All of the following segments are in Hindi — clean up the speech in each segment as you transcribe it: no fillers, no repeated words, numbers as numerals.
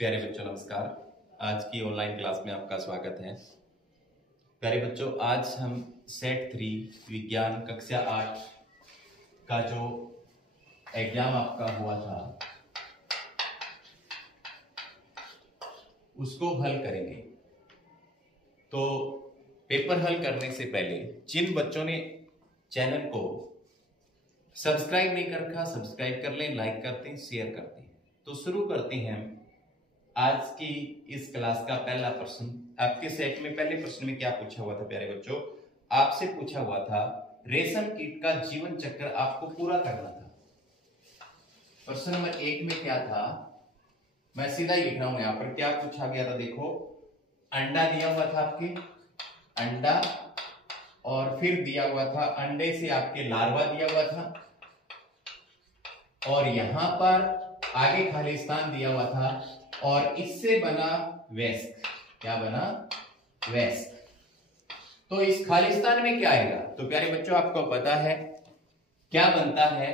प्यारे बच्चों नमस्कार। आज की ऑनलाइन क्लास में आपका स्वागत है। प्यारे बच्चों, आज हम सेट 3 विज्ञान कक्षा 8 का जो एग्जाम आपका हुआ था उसको हल करेंगे। तो पेपर हल करने से पहले जिन बच्चों ने चैनल को सब्सक्राइब नहीं कर रखा, सब्सक्राइब कर लें, लाइक करते हैं, शेयर करते हैं। तो शुरू करते हैं आज की इस क्लास का पहला प्रश्न। आपके सेट में पहले प्रश्न में क्या पूछा हुआ था प्यारे बच्चों? आपसे पूछा हुआ था रेशम कीट का जीवन चक्र आपको पूरा करना था। प्रश्न नंबर 1 में क्या था, मैं सीधा ही लिख रहा हूं। यहां पर क्या पूछा गया था, देखो, अंडा दिया हुआ था आपके, अंडा, और फिर दिया हुआ था अंडे से आपके लार्वा दिया हुआ था, और यहां पर आगे खालिस्तान दिया हुआ था, और इससे बना वयस्क। क्या बना? वयस्क। तो इस खालिस्तान में क्या आएगा? तो प्यारे बच्चों आपको पता है क्या बनता है,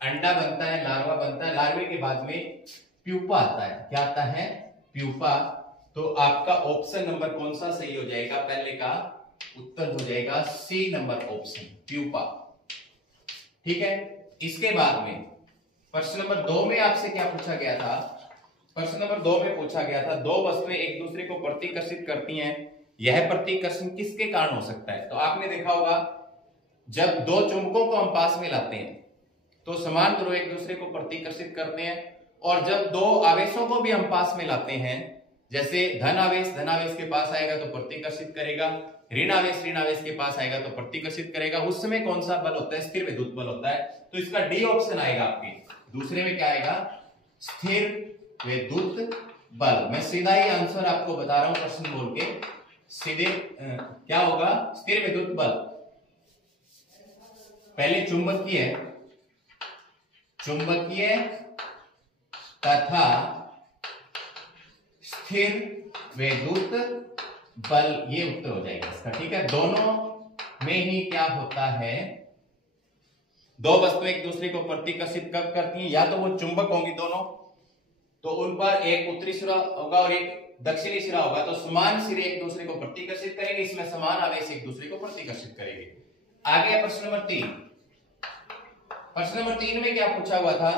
अंडा बनता है, लार्वा बनता है, लार्वे के बाद में प्यूपा आता है। क्या आता है? प्यूपा। तो आपका ऑप्शन नंबर कौन सा सही हो जाएगा? पहले का उत्तर हो जाएगा सी नंबर ऑप्शन, प्यूपा। ठीक है। इसके बाद में प्रश्न नंबर 2 में आपसे क्या पूछा गया था? प्रश्न नंबर 2 में पूछा गया था दो वस्तुएं एक दूसरे को प्रतिकर्षित करती हैं, यह प्रतिकर्षण किसके कारण हो सकता है? तो आपने देखा होगा जब दो चुंबकों को हम पास में लाते हैं तो समान ध्रुव एक दूसरे को प्रतिकर्षित करते हैं, और जब दो आवेशों को भी हम पास में लाते हैं, जैसे धन आवेश के पास आएगा तो प्रतिकर्षित करेगा, ऋण आवेश के पास आएगा तो प्रतिकर्षित करेगा, उस समय कौन सा बल होता है? स्थिर विद्युत बल होता है। तो इसका डी ऑप्शन आएगा आपके दूसरे में। क्या आएगा? स्थिर विद्युत बल। मैं सीधा ही आंसर आपको बता रहा हूं प्रश्न बोल के, सीधे क्या होगा? स्थिर विद्युत बल। पहले चुंबकीय तथा स्थिर विद्युत बल, ये उत्तर हो जाएगा इसका। ठीक है। दोनों में ही क्या होता है, दो वस्तुएं एक दूसरे को प्रतिकर्षित कब करती हैं? या तो वो चुंबक होंगी दोनों, तो उन पर एक उत्तरी सिरा होगा और एक दक्षिणी सिरा होगा, तो समान सिरे एक दूसरे को प्रतिकर्षित करेंगे, इसमें समान आवेश एक दूसरे को प्रतिकर्षित करेंगे। आगे प्रश्न नंबर 3। प्रश्न नंबर 3 में क्या पूछा हुआ था?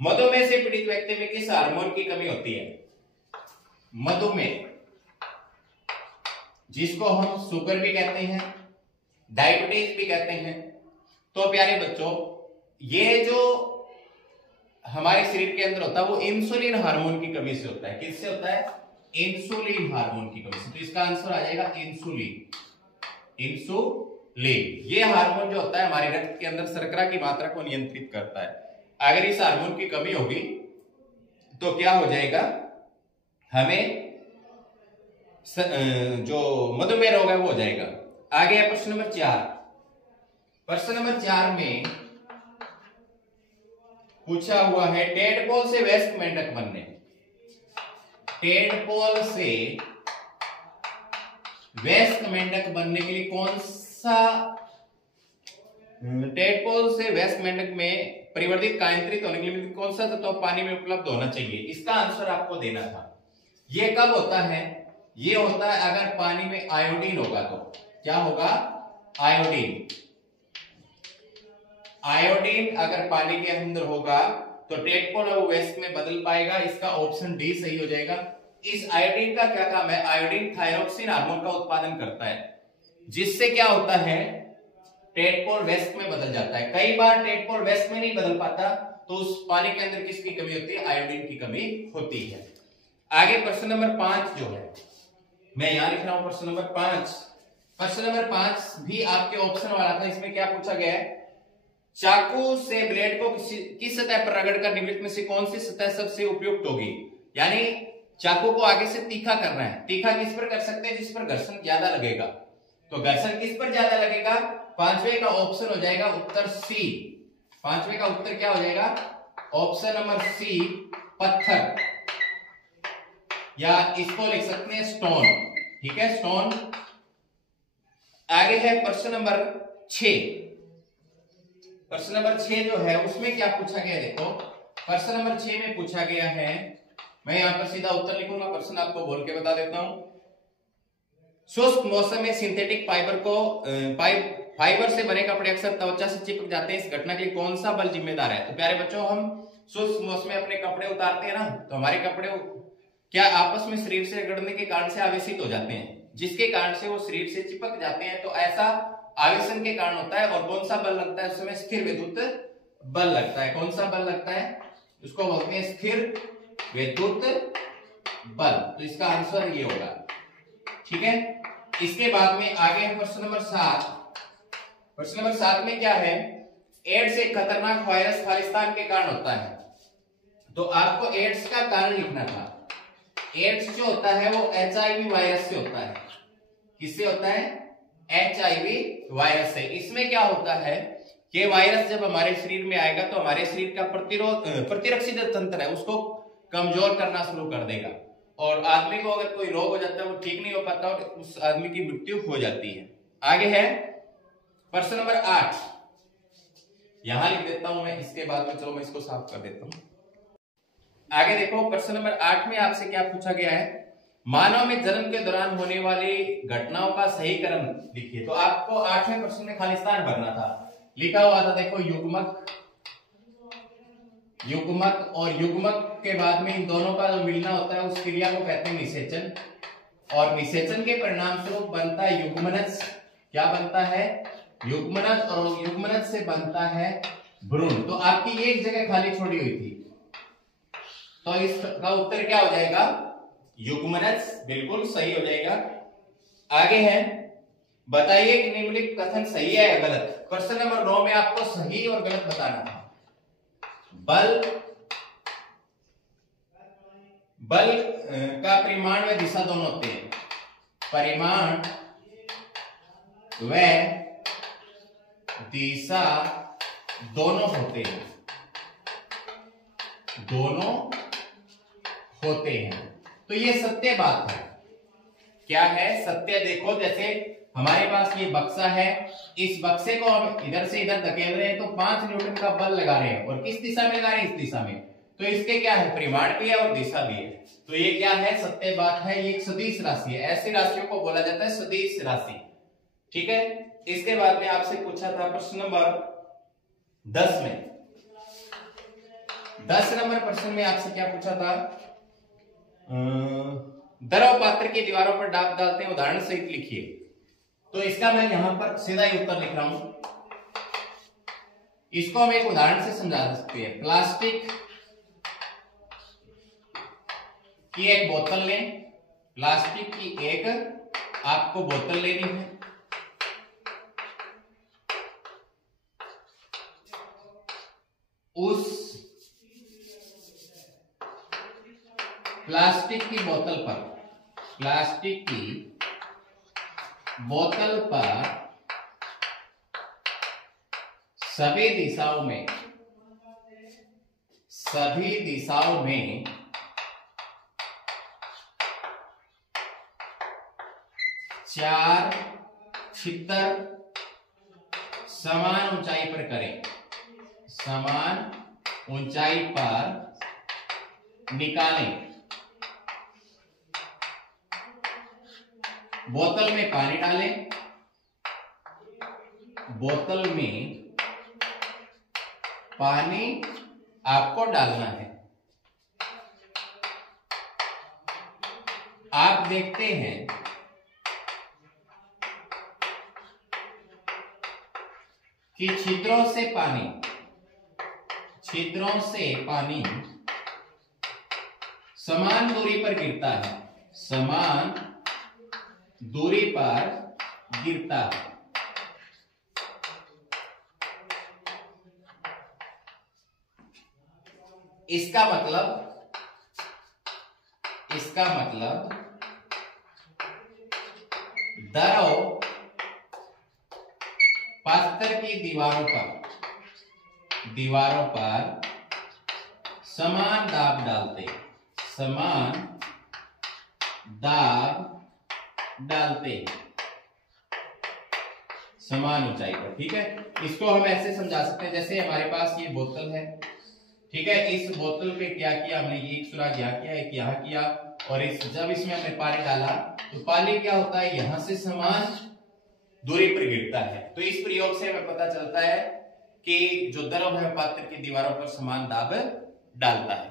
मधुमेह से पीड़ित व्यक्ति में किस हार्मोन की कमी होती है? मधुमेह, जिसको हम शुगर भी कहते हैं, डायबिटीज भी कहते हैं। तो प्यारे बच्चों, ये जो हमारे शरीर के अंदर होता है वो इंसुलिन हार्मोन की कमी से होता है। किससे होता है? इंसुलिन हार्मोन की कमी से। तो इसका आंसर आ जाएगा इंसुलिन। ये हार्मोन जो होता है हमारे रक्त के अंदर शर्करा की मात्रा को नियंत्रित करता है। अगर इस हार्मोन की कमी होगी तो क्या हो जाएगा? हमें जो मधुमेह रोग है वो हो जाएगा। आगे है प्रश्न नंबर 4। प्रश्न नंबर 4 में पूछा हुआ है टेडपोल से वयस्क मेंढक बनने। टेडपोल से वयस्क मेंढक बनने के लिए कौन सा, टेडपोल से वयस्क मेंढक में परिवर्तित कायांतरित होने के लिए कौन सा तत्व पानी में उपलब्ध होना चाहिए? इसका आंसर आपको देना था। ये कब होता है? ये होता है अगर पानी में आयोडीन होगा। तो क्या होगा? आयोडीन अगर पानी के अंदर होगा तो टेडपोल वो वयस्क में बदल पाएगा। इसका ऑप्शन डी सही हो जाएगा। इस आयोडीन का क्या काम है? आयोडीन थायरोक्सिन हार्मोन का उत्पादन करता है, जिससे क्या होता है? टेडपोल वयस्क में बदल जाता है। कई बार टेडपोल वयस्क में नहीं बदल पाता, तो उस पानी के अंदर किसकी कमी होती है? आयोडीन की कमी होती है। आगे प्रश्न नंबर 5 जो है, मैं यहां लिख रहा हूं प्रश्न नंबर 5। प्रश्न नंबर 5 भी आपके ऑप्शन वाला था। इसमें क्या पूछा गया है? चाकू से ब्लेड को किस सतह पर रगड़कर निम्नलिखित में से कौन सी सतह सबसे उपयुक्त होगी? यानी चाकू को आगे से तीखा करना है। तीखा किस पर कर सकते हैं? जिस पर घर्षण ज्यादा लगेगा। तो घर्षण किस पर ज्यादा लगेगा? 5वें का ऑप्शन हो जाएगा उत्तर सी। 5वें का उत्तर क्या हो जाएगा? ऑप्शन नंबर सी, पत्थर, या इसको लिख सकते हैं स्टोन। ठीक है, स्टोन। आगे है प्रश्न नंबर 6। प्रश्न नंबर 6 जो है उसमें क्या पूछा गया? देखो, प्रश्न नंबर 6 में पूछा गया है मैं यहाँ पर सीधा उत्तर लिखूंगा, प्रश्न आपको बोल के बता देता हूं। शुष्क मौसम में सिंथेटिक फाइबर से बने कपड़े अक्सर त्वचा से चिपक जाते हैं, इस घटना के लिए कौन सा बल जिम्मेदार है? तो प्यारे बच्चों, हम शुष्क मौसम में अपने कपड़े उतारते हैं ना, तो हमारे कपड़े क्या आपस में शरीर से रगड़ने के कारण से आवेशित हो जाते हैं, जिसके कारण से वो शरीर से चिपक जाते हैं। तो ऐसा आवेशन के कारण होता है। और कौन सा बल लगता है उसमें? स्थिर विद्युत बल लगता है। कौन सा बल लगता है? उसको बोलते हैं स्थिर विद्युत बल। तो इसका आंसर ये होगा। ठीक है, इसके बाद में आगे है प्रश्न नंबर 7। प्रश्न नंबर 7 में क्या है? एड्स एक खतरनाक वायरस खालिस्तान के कारण होता है। तो आपको एड्स का कारण लिखना था। एड्स जो होता है वो HIV वायरस से होता है। किससे होता है? HIV वायरस से। इसमें क्या होता है कि वायरस जब हमारे शरीर में आएगा तो हमारे शरीर का प्रतिरक्षी तंत्र है उसको कमजोर करना शुरू कर देगा, और आदमी को अगर कोई रोग हो जाता है वो ठीक नहीं हो पाता और उस आदमी की मृत्यु हो जाती है। आगे है प्रश्न नंबर 8, यहां लिख देता हूं मैं, इसके बाद में चलो मैं इसको साफ कर देता हूं। आगे देखो, प्रश्न नंबर 8 में आपसे क्या पूछा गया है? मानव में जन्म के दौरान होने वाली घटनाओं का सही क्रम लिखिए। तो आपको 8वें प्रश्न में खालिस्तान भरना था। लिखा हुआ था देखो, युग्मक, युग्मक और युग्मक के बाद में इन दोनों का जो मिलना होता है उस क्रिया को कहते हैं निषेचन, और निषेचन के परिणाम स्वरूप बनता है युग्मनज। क्या बनता है? युग्मनज, और युग्मनज से बनता है भ्रूण। तो आपकी एक जगह खाली छोड़ी हुई थी, तो इसका उत्तर क्या हो जाएगा? युग्मनज। बिल्कुल सही हो जाएगा। आगे है, बताइए कि निम्नलिखित कथन सही है या गलत। प्रश्न नंबर 9 में आपको सही और गलत बताना था। बल का परिमाण व दिशा दोनों होते हैं। परिमाण व दिशा दोनों होते हैं, दोनों होते हैं। तो ये सत्य बात है। क्या है? सत्य। देखो, जैसे हमारे पास ये बक्सा है, इस बक्से को हम इधर से इधर धकेल रहे हैं तो 5 न्यूटन का बल लगा रहे हैं, और किस दिशा में लगा रहे हैं? इस दिशा में। तो इसके क्या है? परिमाण भी है और दिशा भी है। तो ये क्या है? सत्य बात है। ये एक सदिश राशि है। ऐसी राशियों को बोला जाता है सदिश राशि। ठीक है, इसके बाद में आपसे पूछा था प्रश्न नंबर 10 में, 10 नंबर प्रश्न में आपसे क्या पूछा था? द्रव पात्र की दीवारों पर दाब डालते हैं, उदाहरण सहित लिखिए। तो इसका मैं यहां पर सीधा ही उत्तर लिख रहा हूं। इसको हम एक उदाहरण से समझा सकते हैं। प्लास्टिक की एक बोतल लें, प्लास्टिक की एक आपको बोतल लेनी है। उस प्लास्टिक की बोतल पर, प्लास्टिक की बोतल पर सभी दिशाओं में 4 छिद्र समान ऊंचाई पर करें, समान ऊंचाई पर निकालें। बोतल में पानी डालें, बोतल में पानी आपको डालना है। आप देखते हैं कि छिद्रों से पानी समान दूरी पर गिरता है, समान दूरी पर गिरता है। इसका मतलब द्रव पात्र की दीवारों पर समान दाब डालते हैं, समान ऊंचाई पर। ठीक है, इसको हम ऐसे समझा सकते हैं, जैसे हमारे पास ये बोतल है, ठीक है, इस बोतल पे क्या किया हमने, ये एक सुराख यहाँ किया, एक यहाँ किया, और जब इसमें हमने पानी डाला तो पानी क्या होता है, यहां से समान दूरी पर गिरता है। तो इस प्रयोग से हमें पता चलता है कि जो द्रव है पात्र की दीवारों पर समान दाब डालता है।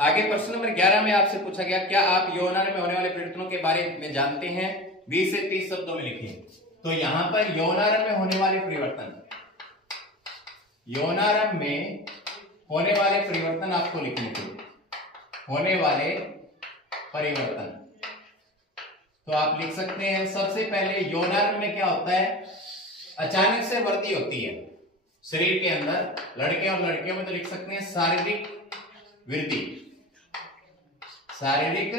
आगे प्रश्न नंबर 11 में आपसे पूछा गया, क्या आप यौनारंभ में होने वाले परिवर्तनों के बारे में जानते हैं? 20 से 30 शब्दों में लिखिए। तो यहां पर यौनारंभ में होने वाले परिवर्तन, यौनारंभ में होने वाले परिवर्तन आपको लिखने थे, होने वाले परिवर्तन। तो आप लिख सकते हैं, सबसे पहले यौनारंभ में क्या होता है, अचानक से वृद्धि होती है शरीर के अंदर। लड़के और लड़कियों में तो लिख सकते हैं शारीरिक वृद्धि, शारीरिक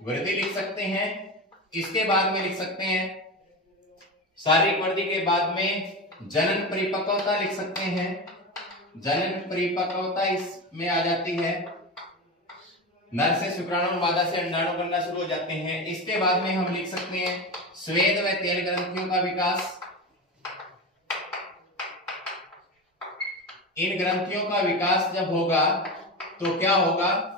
वृद्धि लिख सकते हैं। इसके बाद में लिख सकते हैं, शारीरिक वृद्धि के बाद में जनन परिपक्वता लिख सकते हैं। जनन परिपक्वता इसमें आ जाती है, नर से शुक्राणु, मादा से अंडाणु बनना शुरू हो जाते हैं। इसके बाद में हम लिख सकते हैं स्वेद व तेल ग्रंथियों का विकास। इन ग्रंथियों का विकास जब होगा तो क्या होगा,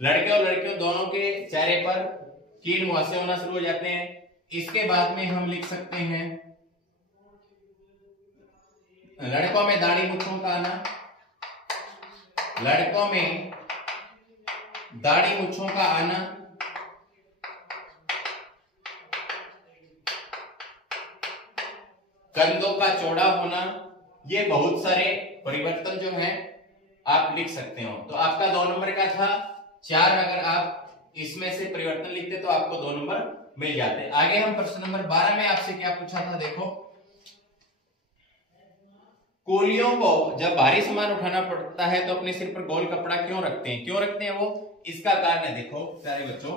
लड़के और लड़कियों दोनों के चेहरे पर कील मुहासे होना शुरू हो जाते हैं। इसके बाद में हम लिख सकते हैं लड़कों में दाढ़ी मूंछों का आना, लड़कों में दाढ़ी मूंछों का आना। कंधों का चौड़ा होना, ये बहुत सारे परिवर्तन जो हैं आप लिख सकते हो। तो आपका 2 नंबर का था 4, अगर आप इसमें से परिवर्तन लिखते तो आपको 2 नंबर मिल जाते। आगे हम प्रश्न नंबर 12 में आपसे क्या पूछा था, देखो, कूलियों को जब भारी सामान उठाना पड़ता है तो अपने सिर पर गोल कपड़ा क्यों रखते हैं? क्यों रखते हैं वो, इसका कारण है, देखो प्यारे बच्चों,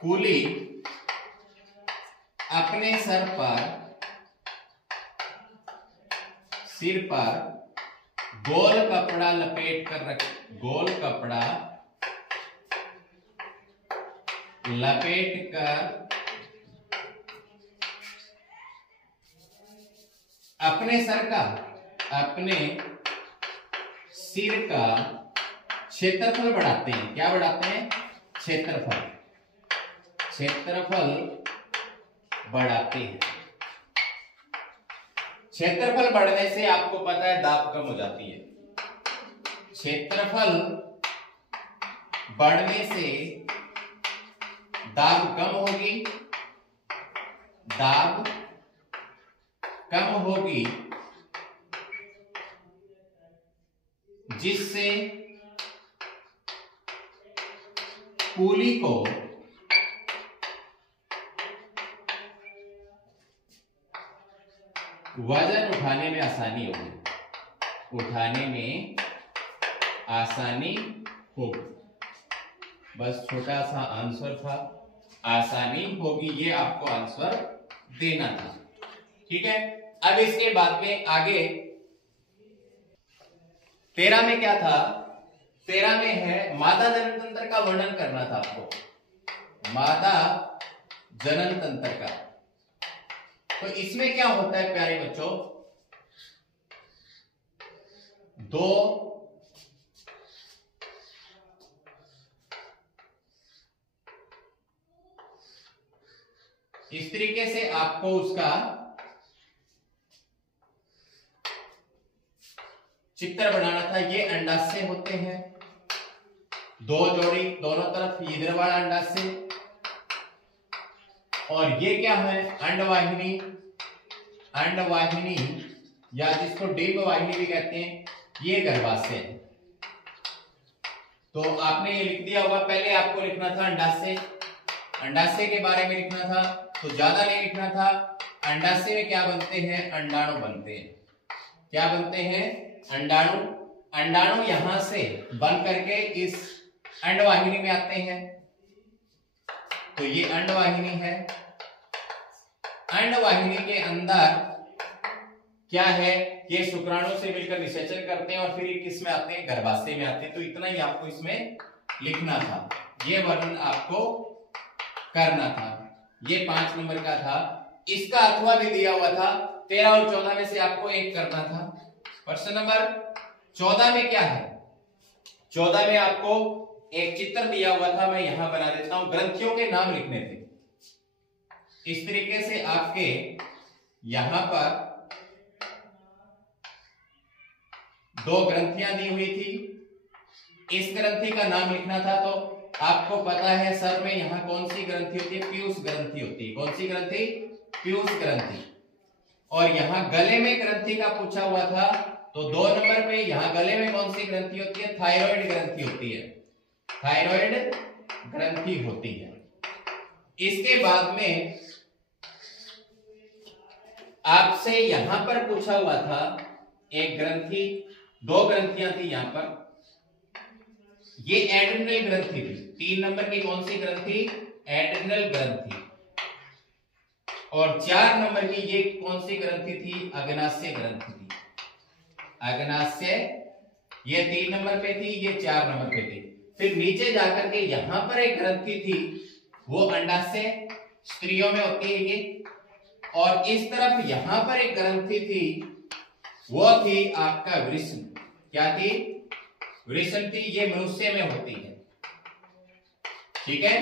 कूली अपने सिर पर गोल कपड़ा लपेट कर रख, गोल कपड़ा लपेट कर अपने सिर का क्षेत्रफल बढ़ाते हैं। क्या बढ़ाते हैं? क्षेत्रफल बढ़ाते हैं। क्षेत्रफल बढ़ने से आपको पता है दाब कम हो जाती है। क्षेत्रफल बढ़ने से दाब कम होगी, दाब कम होगी, जिससे कूली को वजन उठाने में आसानी होगी, उठाने में आसानी होगी। बस छोटा सा आंसर था, आसानी होगी, ये आपको आंसर देना था। ठीक है, अब इसके बाद में आगे 13 में क्या था, 13 में है मादा जनन तंत्र का वर्णन करना था आपको, मादा जनन तंत्र का। तो इसमें क्या होता है प्यारे बच्चों, 2 इस तरीके से आपको उसका चित्र बनाना था। ये अंडाशय होते हैं, 2 जोड़ी दोनों तरफ इधर वाला अंडाशय, और ये क्या है, अंडवाहिनी, अंडवाहिनी या जिसको डिंब वाहिनी भी कहते हैं, ये गर्भाशय है। तो आपने ये लिख दिया होगा, पहले आपको लिखना था अंडाशय, अंडाशय के बारे में लिखना था, तो ज्यादा नहीं लिखना था। अंडाशय में क्या बनते हैं, अंडाणु बनते हैं। क्या बनते हैं, अंडाणु। अंडाणु यहां से बन करके इस अंडवाहिनी में आते हैं। तो ये अंडवाहिनी है, अंडवाहिनी के अंदर क्या है, ये शुक्राणु से मिलकर निषेचन करते हैं और फिर ये किस में आते हैं, गर्भाशय में आते हैं। तो इतना ही आपको इसमें लिखना था, ये वर्णन आपको करना था। ये 5 नंबर का था। इसका अथवा भी दिया हुआ था 13 और 14 में से आपको एक करना था। प्रश्न नंबर 14 में क्या है? 14 में आपको एक चित्र दिया हुआ था, मैं यहां बना देता हूं। ग्रंथियों के नाम लिखने थे। इस तरीके से आपके यहां पर 2 ग्रंथियां दी हुई थी। इस ग्रंथि का नाम लिखना था, तो आपको पता है सर में यहां कौन सी ग्रंथि होती है? पीयूष ग्रंथि होती है। कौन सी ग्रंथि? पीयूष ग्रंथि। और यहां गले में ग्रंथि का पूछा हुआ था, तो 2 नंबर पे यहां गले में कौन सी ग्रंथि होती है? थायराइड ग्रंथि होती है। थायराइड ग्रंथि होती है। इसके बाद में आपसे यहां पर पूछा हुआ था एक ग्रंथि, 2 ग्रंथियां थी यहां पर। ये एड्रिनल ग्रंथि थी। 3 नंबर की कौन सी ग्रंथि? एड्रिनल ग्रंथि। और 4 नंबर की ये कौन सी ग्रंथि थी? अग्नाशय ग्रंथि थी। अग्नाशय ये 3 नंबर पे थी, ये 4 नंबर पे थी। फिर नीचे जाकर के यहां पर एक ग्रंथि थी, वो अंडाशय स्त्रियों में होती है ये। और इस तरफ यहां पर एक ग्रंथि थी, वो थी आपका वृषण। क्या थी? वृषण थी। ये मनुष्य में होती है। ठीक है,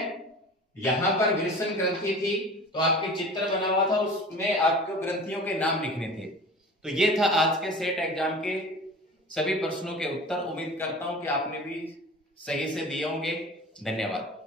यहां पर वृषण ग्रंथि थी, तो आपके चित्र बना हुआ था, उसमें आपको ग्रंथियों के नाम लिखने थे। तो ये था आज के सेट एग्जाम के सभी प्रश्नों के उत्तर। उम्मीद करता हूं कि आपने भी सही से दिए होंगे। धन्यवाद।